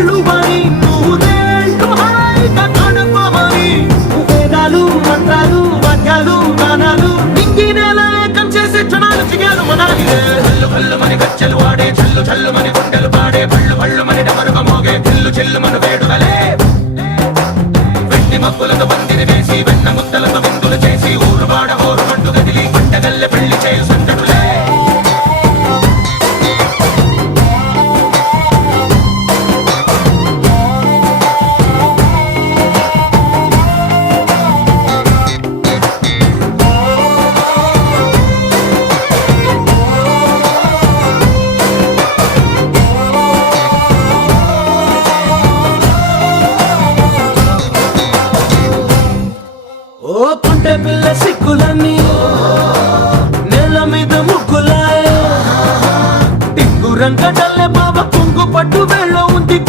నూరేళ్ళు అని నూరేళ్ళు హాయిగా గడపమని వేదాలు మంత్రాలు వాక్యాలు గానాలు ఇంగి నేల ఏకం చేసే క్షణాలు చిగాలు మనాలి హల్లు హల్లు మని గచ్చెలు వాడే చల్లు చల్లు మని గుండెలు పాడే పళ్ళు పళ్ళు మని డమరుగ మోగే చిల్లు చిల్లు మన వేడుదలే వెండి మబ్బులతో బందిని వేసి వెన్న ముద్దలతో విందులు చేసి ఊరు వాడ హోరు మంటు గదిలి పంటగల్లె పెళ్లి చేయు సందడులే ఓ కుంటె పిల్ల సిక్కులన్నీ నేల మీద ముగ్గులాయ టింగు రంగడల్లే బాబా కుంగు పట్టు